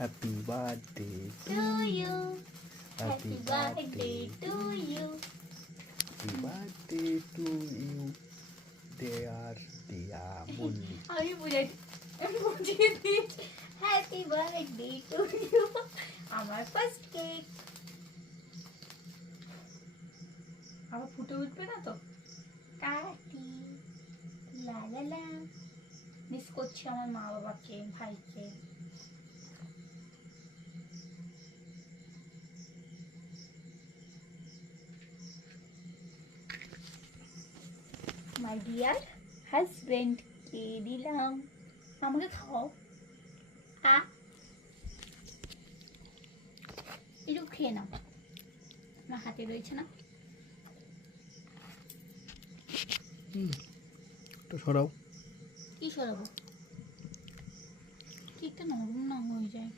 Happy birthday to you. Happy birthday to you. Happy birthday to you, dear Dia Mulli. আমি বুঝিয়ে দিয়েছি happy birthday to you আমার first cake আবার ফুটে উঠবে না তো কাটি লা লা লা মিস করছি আমার মা বাবাকে ভাইকে মাই ডিয়ার হাজবেন্ড কে দিলাম আমাকে খাও একটু খেয়ে নাও আমার হাতে রয়েছে না তো সরাও কি সরাবো কেকটা নরম না হয়ে যায়